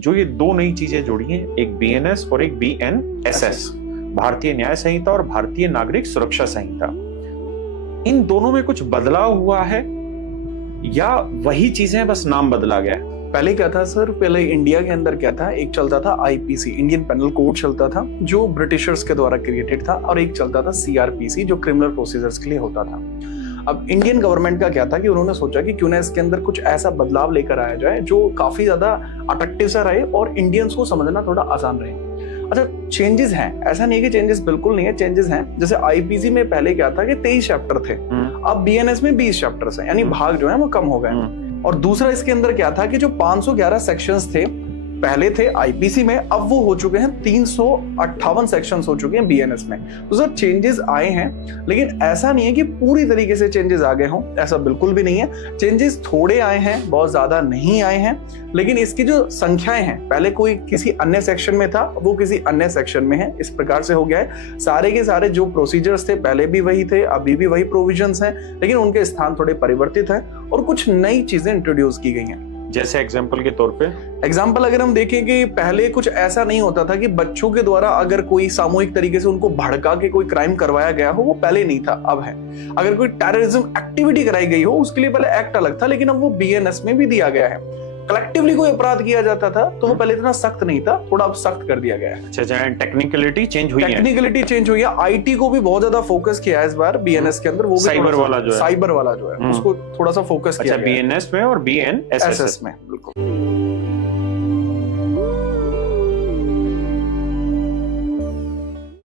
जो ये दो नई चीजें जोड़ी हैं, एक बीएनएस और एक बीएनएसएस, भारतीय न्याय संहिता और भारतीय नागरिक सुरक्षा संहिता, इन दोनों में कुछ बदलाव हुआ है या वही चीजें बस नाम बदला गया है? पहले क्या था सर, पहले इंडिया के अंदर क्या था, एक चलता था आईपीसी, इंडियन पेनल कोड चलता था, जो ब्रिटिशर्स के द्वारा क्रिएटेड था, और एक चलता था सीआरपीसी, जो क्रिमिनल प्रोसीजर्स के लिए होता था। अब इंडियन गवर्नमेंट का क्या था कि उन्होंने सोचा कि क्यों ना इसके अंदर कुछ ऐसा बदलाव लेकर आया जाए जो काफी ज्यादा अट्रैक्टिव सा रहे और इंडियंस को समझना थोड़ा आसान रहे। अच्छा, चेंजेस हैं, ऐसा नहीं है कि चेंजेस बिल्कुल नहीं है, चेंजेस हैं। जैसे आईपीसी में पहले क्या था कि 23 चैप्टर थे, अब बीएनएस में 20 चैप्टर्स हैं, यानी भाग जो है वो कम हो गए। और दूसरा इसके अंदर क्या था कि जो 511 सेक्शंस थे पहले थे आईपीसी में, अब वो हो चुके हैं 358 सेक्शंस हो चुके हैं बीएनएस में। तो सर चेंजेस आए हैं, लेकिन ऐसा नहीं है कि पूरी तरीके से चेंजेस आ गए हों, ऐसा बिल्कुल भी नहीं है। चेंजेस थोड़े आए हैं, बहुत ज्यादा नहीं आए हैं, लेकिन इसकी जो संख्याएं हैं, पहले कोई किसी अन्य सेक्शन में था, वो किसी अन्य सेक्शन में है, इस प्रकार से हो गया है। सारे के सारे जो प्रोसीजर्स थे पहले भी वही थे, अभी भी वही प्रोविजंस हैं, लेकिन उनके स्थान थोड़े परिवर्तित हैं और कुछ नई चीजें इंट्रोड्यूस की गई हैं। जैसे एग्जाम्पल के तौर पे, एग्जाम्पल अगर हम देखें कि पहले कुछ ऐसा नहीं होता था कि बच्चों के द्वारा अगर कोई सामूहिक तरीके से उनको भड़का के कोई क्राइम करवाया गया हो, वो पहले नहीं था, अब है। अगर कोई टेररिज्म एक्टिविटी कराई गई हो, उसके लिए पहले एक्ट अलग था, लेकिन अब वो बीएनएस में भी दिया गया है। कलेक्टिवली कोई अपराध किया जाता था तो वो पहले इतना सख्त नहीं था, थोड़ा अब सख्त कर दिया गया है। अच्छा, टेक्निकलिटी चेंज हुई है। टेक्निकलिटी चेंज हुई है। आईटी को भी बहुत ज्यादा फोकस किया है इस बार बीएनएस के अंदर, वो भी साइबर वाला जो है, साइबर वाला जो है उसको थोड़ा सा फोकस किया गया है। बीएनएस में और बीएनएसएस में, बिल्कुल।